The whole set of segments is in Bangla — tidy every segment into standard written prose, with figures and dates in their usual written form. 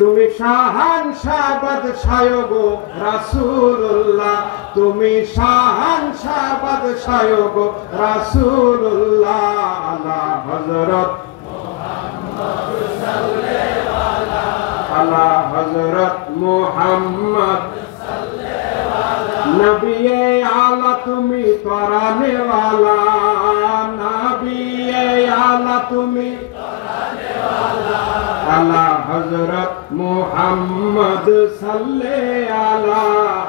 তুমি শাহানশাহ বাদশাহ গো রাসূলুল্লাহ, তুমি শাহানশাহ বাদশাহ গো রাসূলুল্লাহ। আলা হযরত মুহাম্মদ সাল্লাল্লাহু আলাইহি, আলা হযরত মুহাম্মদ নবিয়ে আলা তুমি করানে ওয়ালা, নবিয়ে আলা তুমি করানে ওয়ালা। আলা হযরত মুহাম্মদ সাল্লাল্লাহু আলা,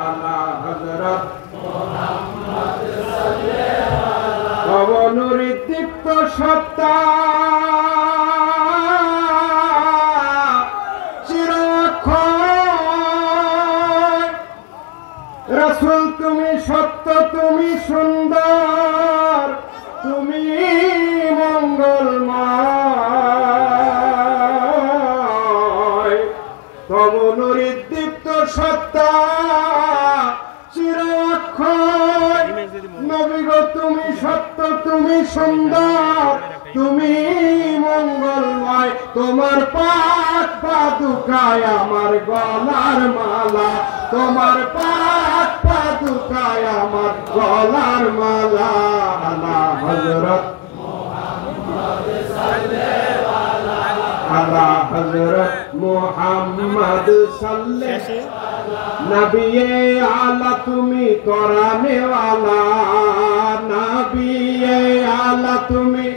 আলা হযরত মুহাম্মদ সাল্লাল্লাহু আলা। অবনুরি দীপ্ত সত্তা রাসূল, তুমি সত্য, তুমি সুন্দর, তুমি মঙ্গলময়। তব নুরীদীপ্ত সত্তা চিরক্ষয়। নবী গো তুমি সত্য, তুমি সুন্দর, তুমি মঙ্গলময়। তোমার পাক পাদুকায় আমার গলার মালা, তোমার পাক পাদুকায় আমার গলার মালা। আলা হযরত মুহাম্মদ সাল্লাল্লাহু আলাইহি, আলা হযরত মুহাম্মদ সাল্লাল্লাহু আলাইহি। নবিয়ে আলা তুমি করানে ওয়ালা, নবিয়ে আলা তুমি